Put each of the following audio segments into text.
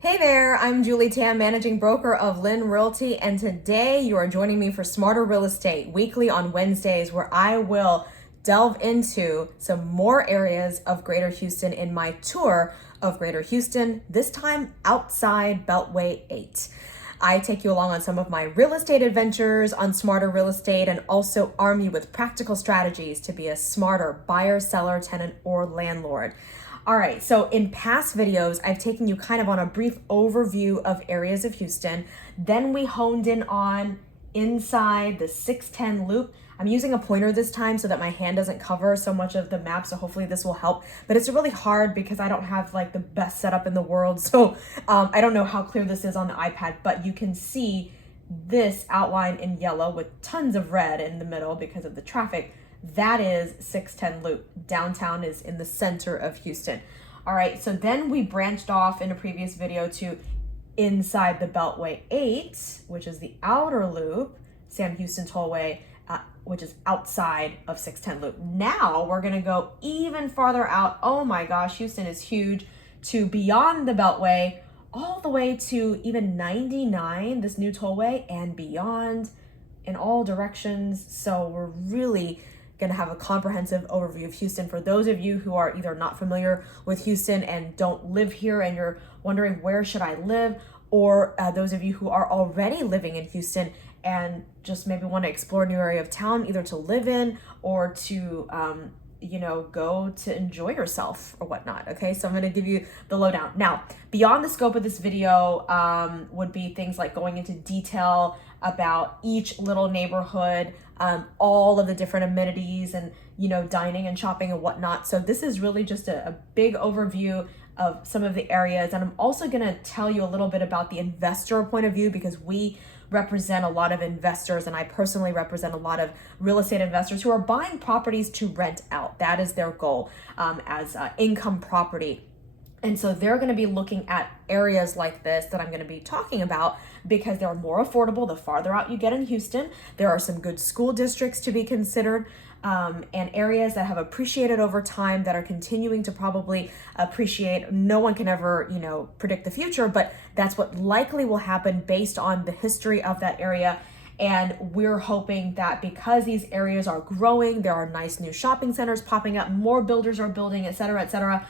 Hey there, I'm Julie Tam, managing broker of LYN Realty, and today you are joining me for Smarter Real Estate weekly on Wednesdays, where I will delve into some more areas of Greater Houston in my tour of Greater Houston, this time outside Beltway 8. I take you along on some of my real estate adventures on Smarter Real Estate and also arm you with practical strategies to be a smarter buyer, seller, tenant, or landlord. All right, so in past videos, I've taken you kind of on a brief overview of areas of Houston. Then we honed in on inside the 610 loop. I'm using a pointer this time so that my hand doesn't cover so much of the map, so hopefully this will help. But it's really hard because I don't have like the best setup in the world, so I don't know how clear this is on the iPad, but you can see this outline in yellow with tons of red in the middle because of the traffic. That is 610 Loop. Downtown is in the center of Houston. All right, so then we branched off in a previous video to inside the Beltway 8, which is the outer loop, Sam Houston Tollway, which is outside of 610 Loop. Now we're gonna go even farther out. Oh my gosh, Houston is huge, to beyond the Beltway, all the way to even 99, this new tollway, and beyond in all directions. So we're really going to have a comprehensive overview of Houston. For those of you who are either not familiar with Houston and don't live here and you're wondering where should I live, or those of you who are already living in Houston and just maybe want to explore a new area of town, either to live in or to go to enjoy yourself or whatnot. Okay, so I'm going to give you the lowdown. Now, beyond the scope of this video would be things like going into detail about each little neighborhood, all of the different amenities and, dining and shopping and whatnot. So this is really just a big overview of some of the areas. And I'm also going to tell you a little bit about the investor point of view, because we represent a lot of investors, and I personally represent a lot of real estate investors who are buying properties to rent out. That is their goal as income property. And so they're going to be looking at areas like this that I'm going to be talking about because they're more affordable the farther out you get in Houston. There are some good school districts to be considered, and areas that have appreciated over time that are continuing to probably appreciate. No one can ever, predict the future, but that's what likely will happen based on the history of that area. And we're hoping that because these areas are growing, there are nice new shopping centers popping up, more builders are building, et cetera, et cetera.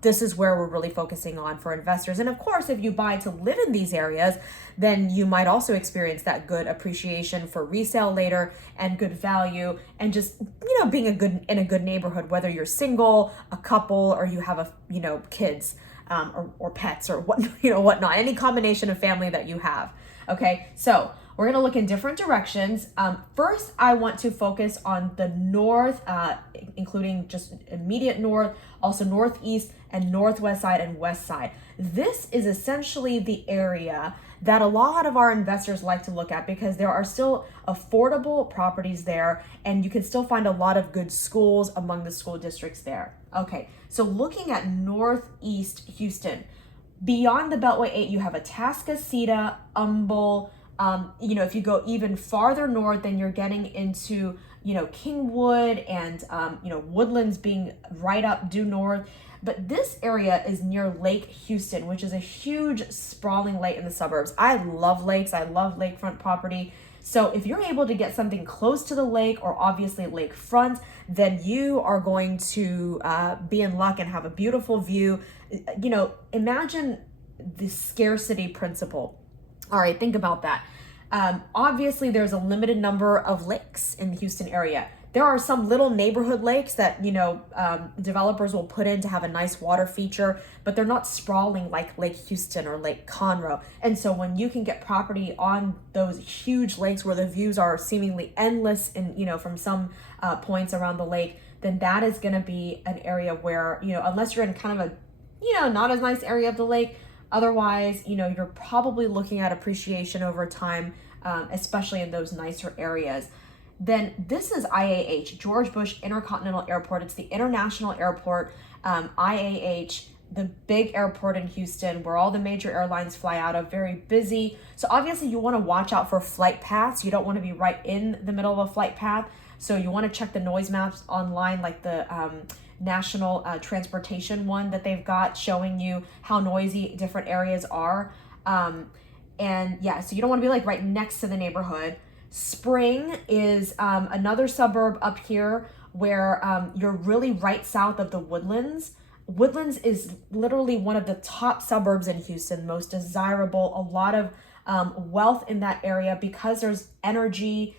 This is where we're really focusing on for investors. And of course, if you buy to live in these areas, then you might also experience that good appreciation for resale later and good value, and just, being in a good neighborhood, whether you're single, a couple, or you have kids, or pets or whatnot, any combination of family that you have. Okay, so we're going to look in different directions. First, I want to focus on the north, including just immediate north, also northeast and northwest side and west side. This is essentially the area that a lot of our investors like to look at because there are still affordable properties there, and you can still find a lot of good schools among the school districts there. Okay, so looking at northeast Houston, beyond the Beltway 8, you have Atascocita, Humble. If you go even farther north, then you're getting into, Kingwood and, Woodlands being right up due north. But this area is near Lake Houston, which is a huge sprawling lake in the suburbs. I love lakes. I love lakefront property. So if you're able to get something close to the lake, or obviously lakefront, then you are going to be in luck and have a beautiful view. Imagine the scarcity principle. All right, think about that. Obviously, there's a limited number of lakes in the Houston area. There are some little neighborhood lakes that, developers will put in to have a nice water feature, but they're not sprawling like Lake Houston or Lake Conroe. And so when you can get property on those huge lakes where the views are seemingly endless and, from some points around the lake, then that is going to be an area where, unless you're in kind of a, not as nice area of the lake, otherwise, you're probably looking at appreciation over time, especially in those nicer areas. Then this is IAH, George Bush Intercontinental Airport. It's the international airport. IAH, the big airport in Houston where all the major airlines fly out of, very busy. So obviously you want to watch out for flight paths. You don't want to be right in the middle of a flight path. So you want to check the noise maps online, like the national transportation one that they've got showing you how noisy different areas are. And yeah, so you don't want to be like right next to the neighborhood. Spring is another suburb up here where you're really right south of the Woodlands. Woodlands is literally one of the top suburbs in Houston, most desirable, a lot of wealth in that area because there's energy,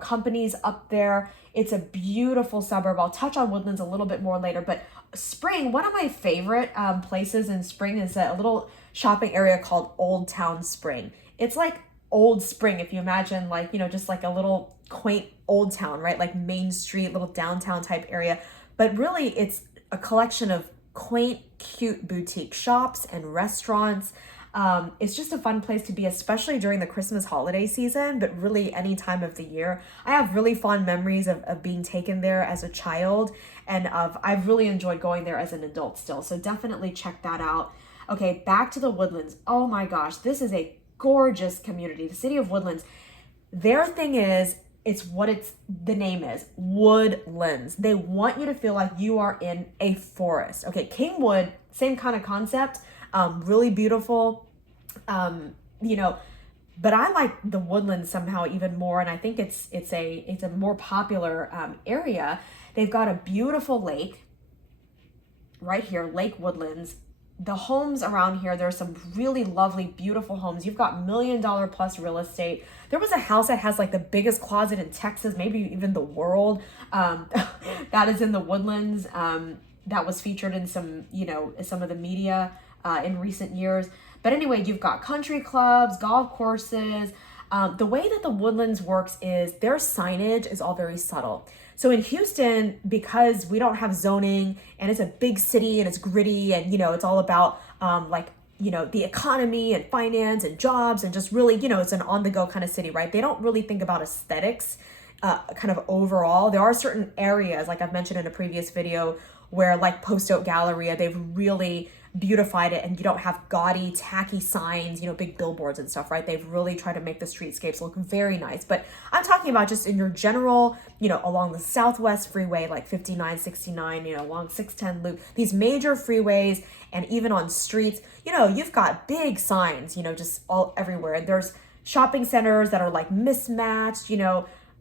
companies up there. It's a beautiful suburb. I'll touch on Woodlands a little bit more later, but Spring, one of my favorite places in Spring is a little shopping area called Old Town Spring. It's like Old Spring, if you imagine just like a little quaint old town, right? Like Main Street, little downtown type area. But really it's a collection of quaint, cute boutique shops and restaurants. It's just a fun place to be, especially during the Christmas holiday season, but really any time of the year. I have really fond memories of being taken there as a child, and I've really enjoyed going there as an adult still. So definitely check that out. Okay, back to the Woodlands. Oh my gosh, this is a gorgeous community. The city of Woodlands, their thing is, the name is Woodlands. They want you to feel like you are in a forest. Okay, Kingwood, same kind of concept. Really beautiful, but I like the Woodlands somehow even more, and I think it's a more popular area. They've got a beautiful lake right here, Lake Woodlands. The homes around here, there's some really lovely, beautiful homes. You've got $1 million plus real estate. There was a house that has like the biggest closet in Texas, maybe even the world, that is in the Woodlands, that was featured in some of the media in recent years. But anyway, you've got country clubs, golf courses. The way that the Woodlands works is their signage is all very subtle. So in Houston, because we don't have zoning and it's a big city and it's gritty and, it's all about the economy and finance and jobs and just really, it's an on-the-go kind of city, right? They don't really think about aesthetics kind of overall. There are certain areas, like I've mentioned in a previous video, where like Post Oak Galleria, they've really beautified it and you don't have gaudy, tacky signs, big billboards and stuff, right? They've really tried to make the streetscapes look very nice. But I'm talking about just in your general, along the Southwest Freeway, like 59, 69, along 610 loop, these major freeways, and even on streets, you've got big signs, just all everywhere. And there's shopping centers that are like mismatched,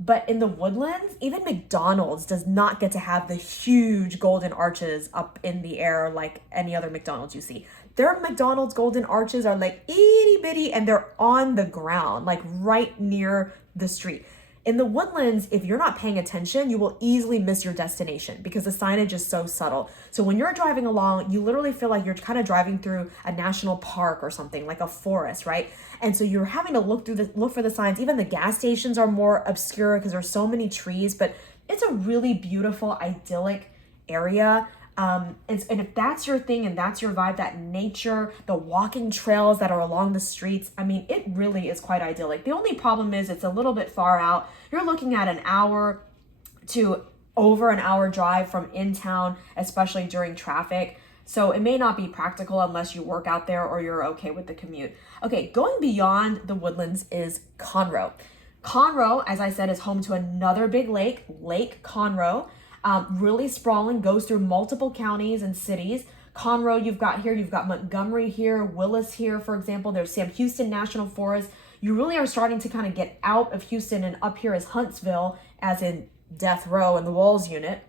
but in the Woodlands, even McDonald's does not get to have the huge golden arches up in the air like any other McDonald's you see. Their McDonald's golden arches are like itty bitty and they're on the ground, like right near the street. In the Woodlands, if you're not paying attention, you will easily miss your destination because the signage is so subtle. So when you're driving along, you literally feel like you're kind of driving through a national park or something, like a forest, right? And so you're having to look for the signs. Even the gas stations are more obscure because there's so many trees, but it's a really beautiful, idyllic area. And if that's your thing and that's your vibe, that nature, the walking trails that are along the streets, I mean, it really is quite idyllic. The only problem is it's a little bit far out. You're looking at an hour to over an hour drive from in town, especially during traffic. So it may not be practical unless you work out there or you're okay with the commute. Okay, going beyond the Woodlands is Conroe. Conroe, as I said, is home to another big lake, Lake Conroe. Really sprawling, goes through multiple counties and cities. Conroe, you've got Montgomery here, Willis here, for example. There's Sam Houston National Forest. You really are starting to kind of get out of Houston, and up here is Huntsville, as in death row in the Walls unit.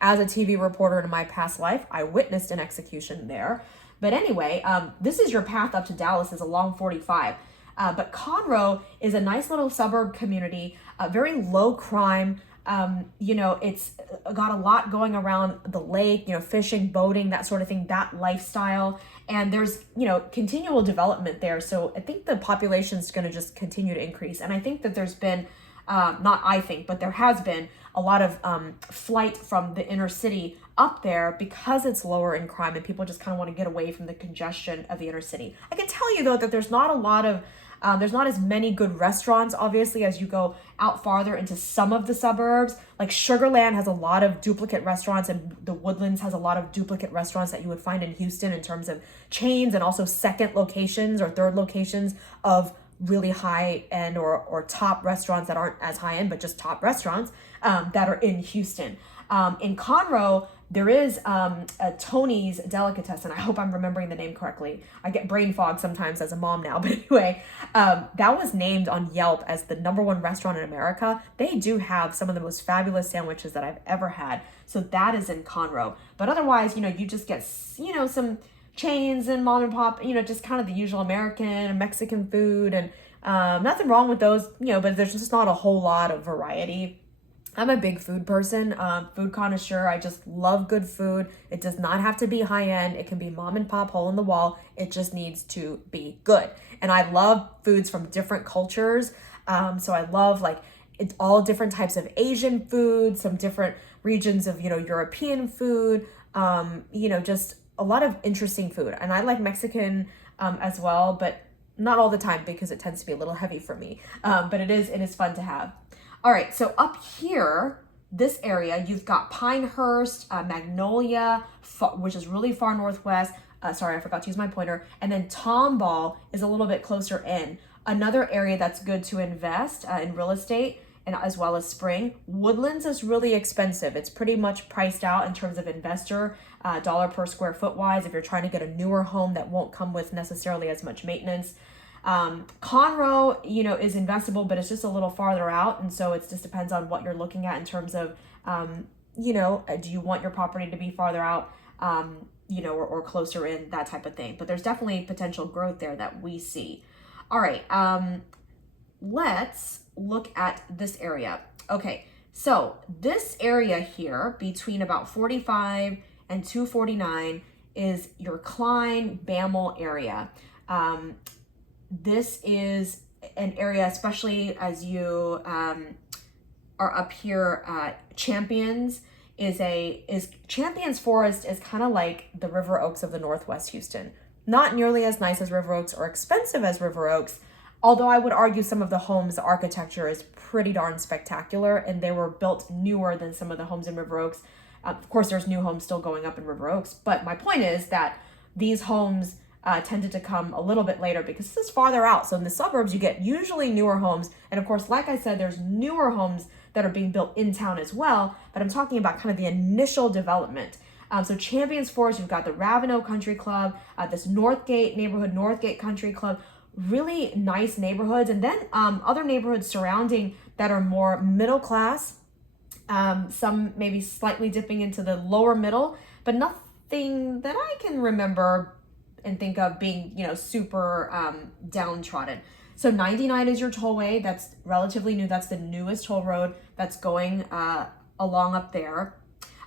As a TV reporter in my past life, I witnessed an execution there. But anyway, this is your path up to Dallas, is along 45. But Conroe is a nice little suburb community, very low crime. It's got a lot going around the lake, fishing, boating, that sort of thing, that lifestyle. And there's, continual development there. So I think the population is going to just continue to increase. And I think that there's been, but there has been a lot of flight from the inner city up there because it's lower in crime and people just kind of want to get away from the congestion of the inner city. I can tell you though that there's not as many good restaurants, obviously, as you go out farther into some of the suburbs. Like Sugarland has a lot of duplicate restaurants, and the Woodlands has a lot of duplicate restaurants that you would find in Houston in terms of chains and also second locations or third locations of really high end or top restaurants that aren't as high end, but just top restaurants that are in Houston. In Conroe, there is a Tony's Delicatessen. I hope I'm remembering the name correctly. I get brain fog sometimes as a mom now. But anyway, that was named on Yelp as the #1 restaurant in America. They do have some of the most fabulous sandwiches that I've ever had. So that is in Conroe. But otherwise, you just get, some chains and mom and pop, just kind of the usual American and Mexican food. And nothing wrong with those, but there's just not a whole lot of variety. I'm a big food person, food connoisseur. I just love good food. It does not have to be high end. It can be mom and pop, hole in the wall. It just needs to be good. And I love foods from different cultures. So I love it's all different types of Asian food, some different regions of, European food, just a lot of interesting food. And I like Mexican as well, but not all the time because it tends to be a little heavy for me. But it is fun to have. All right, so up here, this area, you've got Pinehurst, Magnolia, which is really far northwest. Sorry, I forgot to use my pointer. And then Tomball is a little bit closer in. Another area that's good to invest in real estate, and as well as spring. Woodlands is really expensive. It's pretty much priced out in terms of investor, dollar per square foot wise, if you're trying to get a newer home that won't come with necessarily as much maintenance. Conroe, is investable, but it's just a little farther out. And so it just depends on what you're looking at in terms of, do you want your property to be farther out, or closer in, that type of thing. But there's definitely potential growth there that we see. All right. Let's look at this area. Okay. So this area here between about 45 and 249 is your Klein Bammel area. This is an area, especially as you are up here, Champions Champions Forest is kind of like the River Oaks of the Northwest Houston. Not nearly as nice as River Oaks or expensive as River Oaks, although I would argue some of the homes, the architecture is pretty darn spectacular, and they were built newer than some of the homes in River Oaks. Of course, there's new homes still going up in River Oaks, but my point is that these homes tended to come a little bit later because this is farther out. So in the suburbs, you get usually newer homes. And of course, like I said, there's newer homes that are being built in town as well, but I'm talking about kind of the initial development. So Champions Forest, you've got the Ravenel Country Club, this Northgate neighborhood, Northgate Country Club, really nice neighborhoods. And then other neighborhoods surrounding that are more middle class, some maybe slightly dipping into the lower middle, but nothing that I can remember and think of being, super downtrodden. So 99 is your tollway. That's relatively new. That's the newest toll road that's going along up there.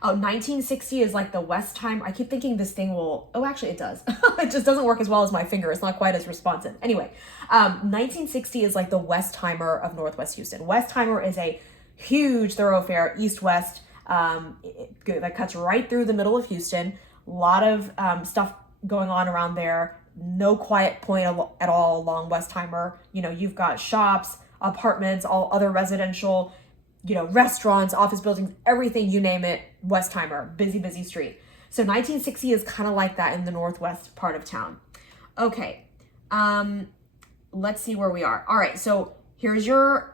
1960 is like the Westheimer. I keep thinking this thing will, actually it does. It just doesn't work as well as my finger. It's not quite as responsive. Anyway, 1960 is like the Westheimer of Northwest Houston. Westheimer is a huge thoroughfare, east-west, that cuts right through the middle of Houston. A lot of stuff going on around there. No quiet point at all along Westheimer. You've got shops, apartments, all other residential, restaurants, office buildings, everything, you name it, Westheimer, busy street. So 1960 is kind of like that in the northwest part of town. Okay, let's see where we are. All right, so here's your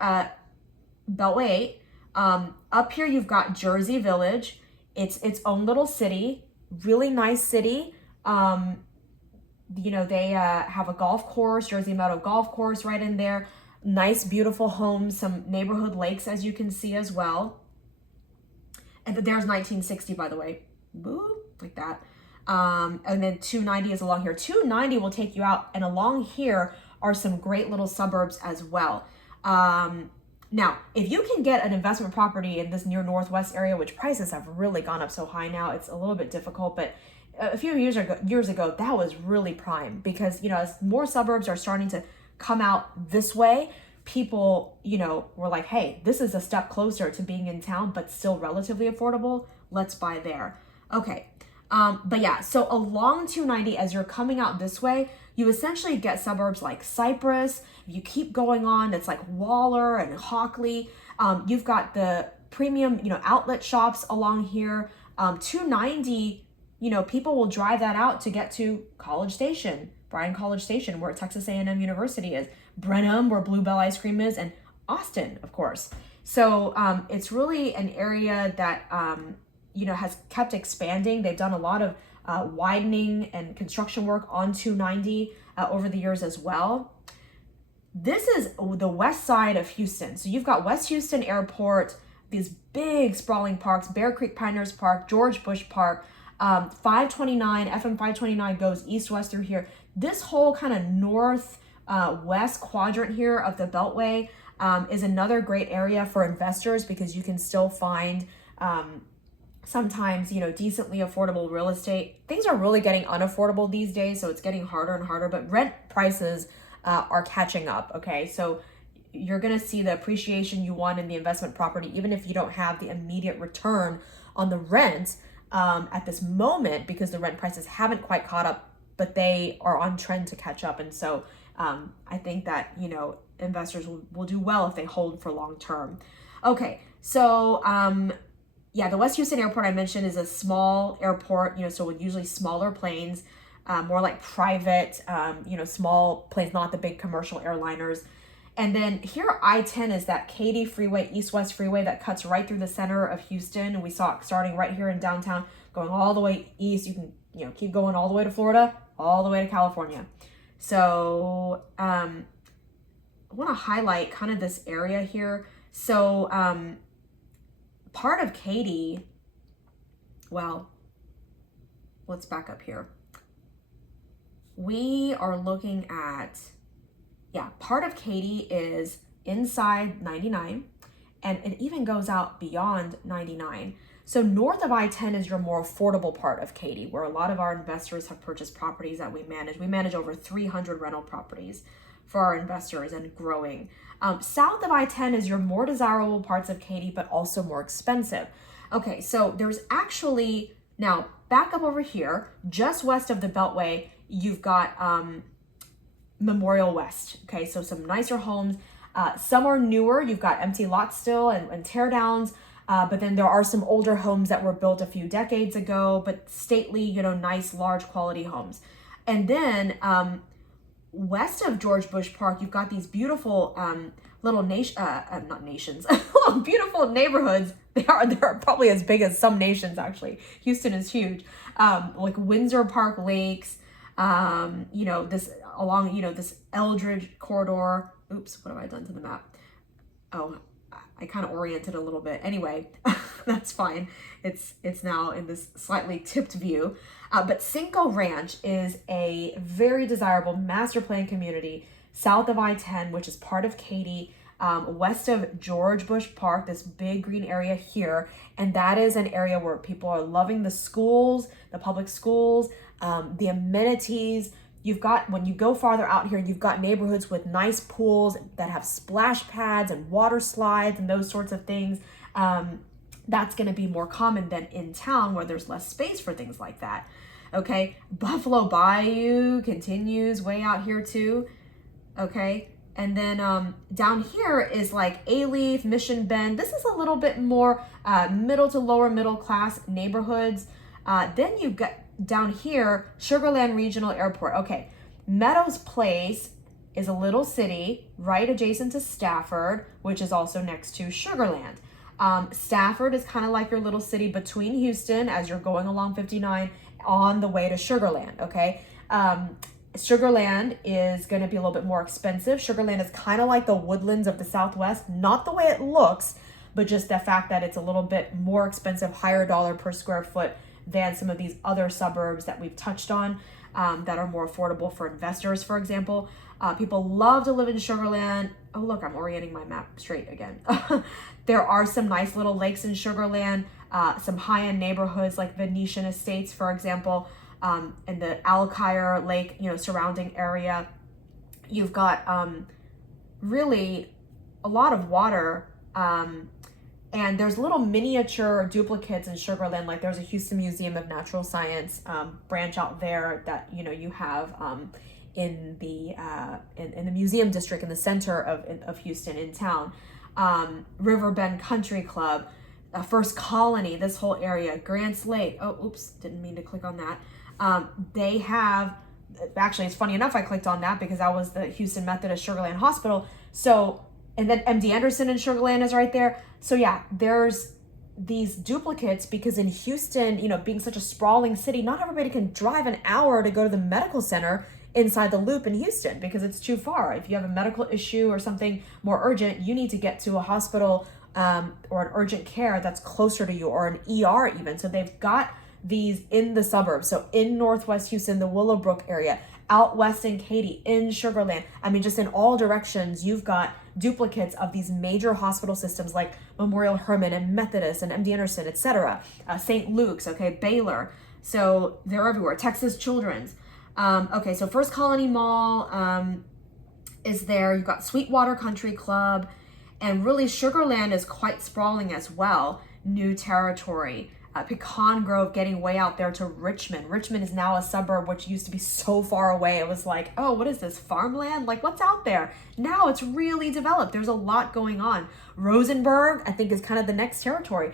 Beltway 8. Up here you've got Jersey Village. It's its own little city, really nice city. They have a golf course, Jersey Meadow Golf Course right in there. Nice, beautiful homes, some neighborhood lakes, as you can see as well. And there's 1960, by the way. Boo, like that. And then 290 is along here. 290 will take you out, and along here are some great little suburbs as well. Now, if you can get an investment property in this near northwest area, which prices have really gone up so high now, it's a little bit difficult, but a few years ago, that was really prime because, as more suburbs are starting to come out this way, people, were like, hey, this is a step closer to being in town, but still relatively affordable. Let's buy there. Okay. But yeah, so along 290, as you're coming out this way, you essentially get suburbs like Cypress. If you keep going on, it's like Waller and Hockley. You've got the premium, outlet shops along here. 290, people will drive that out to get to College Station, Bryan College Station, where Texas A&M University is, Brenham, where Bluebell Ice Cream is, and Austin, of course. So it's really an area that, has kept expanding. They've done a lot of widening and construction work on 290 over the years as well. This is the west side of Houston. So you've got West Houston Airport, these big sprawling parks, Bear Creek Pinehurst Park, George Bush Park, 529, FM 529 goes east-west through here. This whole kind of north-west quadrant here of the Beltway is another great area for investors because you can still find sometimes, decently affordable real estate. Things are really getting unaffordable these days, so it's getting harder and harder, but rent prices are catching up, okay? So you're gonna see the appreciation you want in the investment property, even if you don't have the immediate return on the rent at this moment, because the rent prices haven't quite caught up, but they are on trend to catch up. And so I think that, investors will do well if they hold for long term. Okay, so the West Houston Airport I mentioned is a small airport, so with usually smaller planes, more like private, small planes, not the big commercial airliners. And then here I-10 is that Katy Freeway, east-west freeway that cuts right through the center of Houston. And we saw it starting right here in downtown, going all the way east. You can, keep going all the way to Florida, all the way to California. So I want to highlight kind of this area here. So part of Katy, well, let's back up here. We are looking at, part of Katy is inside 99, and it even goes out beyond 99. So north of I-10 is your more affordable part of Katy, where a lot of our investors have purchased properties that we manage. We manage over 300 rental properties for our investors and growing. South of I-10 is your more desirable parts of Katy, but also more expensive. Okay, so there's actually, now back up over here, just west of the Beltway, you've got Memorial West. Okay, so some nicer homes. Some are newer. You've got empty lots still and tear downs. But then there are some older homes that were built a few decades ago, but stately, nice, large quality homes. And then west of George Bush Park, you've got these beautiful little beautiful neighborhoods. They're probably as big as some nations, actually. Houston is huge. Like Windsor Park Lakes, this along, this Eldridge corridor. Oops, what have I done to the map? Oh, I kind of oriented a little bit. Anyway, that's fine. It's now in this slightly tipped view. But Cinco Ranch is a very desirable master plan community south of I-10, which is part of Katy, west of George Bush Park, this big green area here. And that is an area where people are loving the schools, the public schools, the amenities. You've got, when you go farther out here, you've got neighborhoods with nice pools that have splash pads and water slides and those sorts of things. That's going to be more common than in town where there's less space for things like that. Okay, Buffalo Bayou continues way out here too. Okay, and then down here is like Alief, Mission Bend. This is a little bit more middle to lower middle class neighborhoods. Then you've got down here, Sugarland Regional Airport. Okay, Meadows Place is a little city right adjacent to Stafford, which is also next to Sugarland. Stafford is kind of like your little city between Houston as you're going along 59 on the way to Sugarland, okay? Sugarland is going to be a little bit more expensive. Sugarland is kind of like the Woodlands of the Southwest, not the way it looks, but just the fact that it's a little bit more expensive, higher dollar per square foot than some of these other suburbs that we've touched on that are more affordable for investors, for example. People love to live in Sugarland. Oh, look, I'm orienting my map straight again. There are some nice little lakes in Sugarland, some high-end neighborhoods like Venetian Estates, for example, and the Alkire Lake, surrounding area. You've got really a lot of water, and there's little miniature duplicates in Sugarland. Like there's a Houston Museum of Natural Science branch out there that you have in the museum district in the center of Houston in town. Riverbend Country Club, First Colony, this whole area, Grants Lake. Oh, oops, didn't mean to click on that. They have, actually, it's funny enough I clicked on that because that was the Houston Methodist Sugarland Hospital. So And then MD Anderson and Sugarland is right there. So yeah, there's these duplicates because in Houston, you know, being such a sprawling city, not everybody can drive an hour to go to the medical center inside the loop in Houston because it's too far. If you have a medical issue or something more urgent, you need to get to a hospital or an urgent care that's closer to you, or an ER even. So they've got these in the suburbs. So in Northwest Houston, the Willowbrook area, out west in Katy, in Sugarland. I mean, just in all directions, you've got duplicates of these major hospital systems like Memorial Hermann and Methodist and MD Anderson, etc. St. Luke's, okay, Baylor. So they're everywhere. Texas Children's. Okay, so First Colony Mall is there. You've got Sweetwater Country Club, and really Sugarland is quite sprawling as well. New territory. Pecan Grove getting way out there to Richmond. Richmond is now a suburb, which used to be so far away. It was like, oh, what is this, farmland? Like, what's out there? Now it's really developed. There's a lot going on. Rosenberg, I think, is kind of the next territory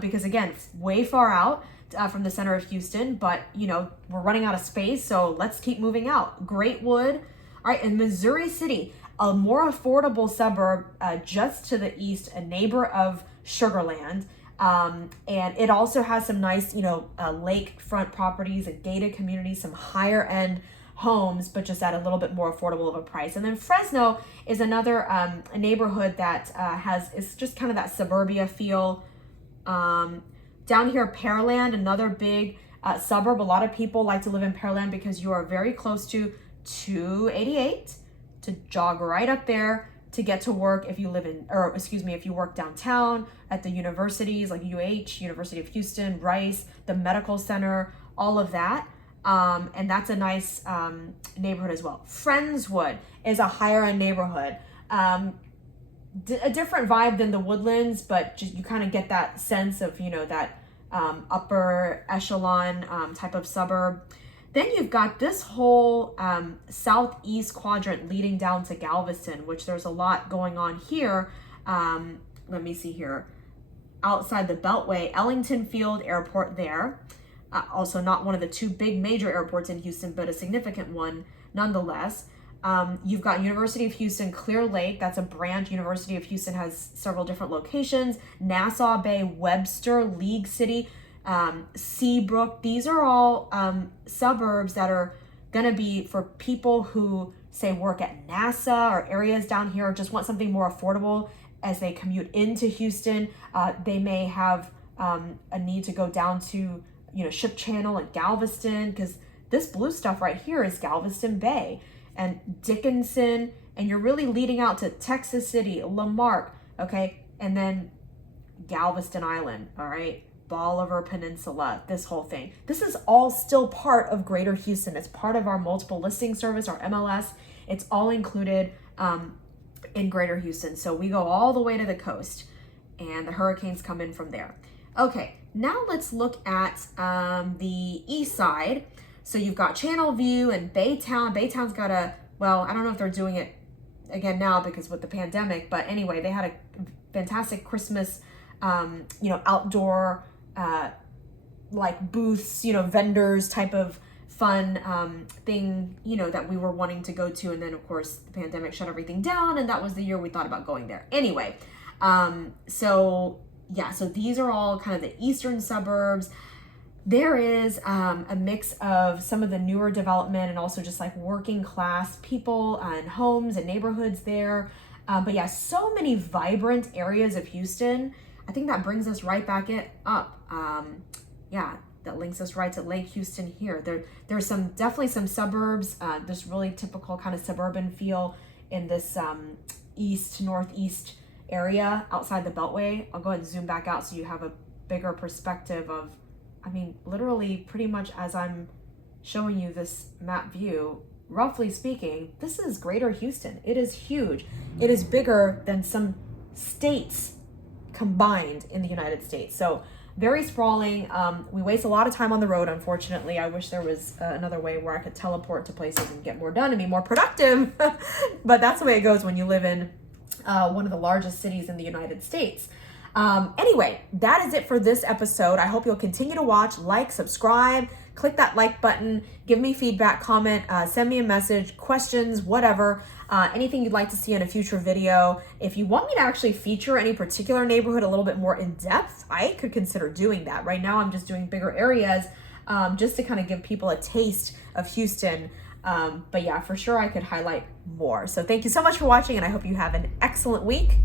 because, again, way far out from the center of Houston, but, you know, we're running out of space, so let's keep moving out. Greatwood, all right, and Missouri City, a more affordable suburb just to the east, a neighbor of Sugarland. And it also has some nice, you know, lakefront properties, a gated community, some higher end homes, but just at a little bit more affordable of a price. And then Fresno is another a neighborhood that is just kind of that suburbia feel. Down here, Pearland, another big suburb. A lot of people like to live in Pearland because you are very close to 288 to jog right up there to get to work if you live in, or excuse me, if you work downtown at the universities like UH, University of Houston, Rice, the medical center, all of that. And that's a nice neighborhood as well. Friendswood is a higher end neighborhood. A different vibe than the Woodlands, but just, you kind of get that sense of, you know, that upper echelon type of suburb. Then you've got this whole southeast quadrant leading down to Galveston, which there's a lot going on here. Let me see here. Outside the Beltway, Ellington Field Airport there. Also not one of the two big major airports in Houston, but a significant one nonetheless. You've got University of Houston Clear Lake. That's a branch. University of Houston has several different locations. Nassau Bay, Webster, League City, Seabrook. These are all suburbs that are going to be for people who, say, work at NASA or areas down here, or just want something more affordable as they commute into Houston. They may have a need to go down to, you know, Ship Channel and Galveston, because this blue stuff right here is Galveston Bay and Dickinson, and you're really leading out to Texas City, Lamarck, okay, and then Galveston Island, all right, Bolivar Peninsula, this whole thing. This is all still part of Greater Houston. It's part of our multiple listing service, our MLS. It's all included in Greater Houston. So we go all the way to the coast, and the hurricanes come in from there. Okay, now let's look at the east side. So you've got Channel View and Baytown. Baytown's got a, well, I don't know if they're doing it again now because with the pandemic, but anyway, they had a fantastic Christmas, you know, outdoor, like booths, you know, vendors type of fun thing, you know, that we were wanting to go to. And then of course the pandemic shut everything down, and that was the year we thought about going there. Anyway, so yeah, so these are all kind of the eastern suburbs. There is a mix of some of the newer development and also just like working class people and homes and neighborhoods there. But yeah, so many vibrant areas of Houston. I think that brings us right back up. Yeah, that links us right to Lake Houston here. There's definitely some suburbs, this really typical kind of suburban feel in this northeast area outside the Beltway. I'll go ahead and zoom back out so you have a bigger perspective of, I mean, literally pretty much as I'm showing you this map view, roughly speaking, this is Greater Houston. It is huge. It is bigger than some states combined in the United States. So very sprawling. We waste a lot of time on the road, unfortunately. I wish there was another way where I could teleport to places and get more done and be more productive. But that's the way it goes when you live in one of the largest cities in the United States. Anyway, that is it for this episode. I hope you'll continue to watch, like, subscribe, click that like button, give me feedback, comment, send me a message, questions, whatever, anything you'd like to see in a future video. If you want me to actually feature any particular neighborhood a little bit more in depth, I could consider doing that. Right now I'm just doing bigger areas just to kind of give people a taste of Houston. But yeah, for sure I could highlight more. So thank you so much for watching, and I hope you have an excellent week.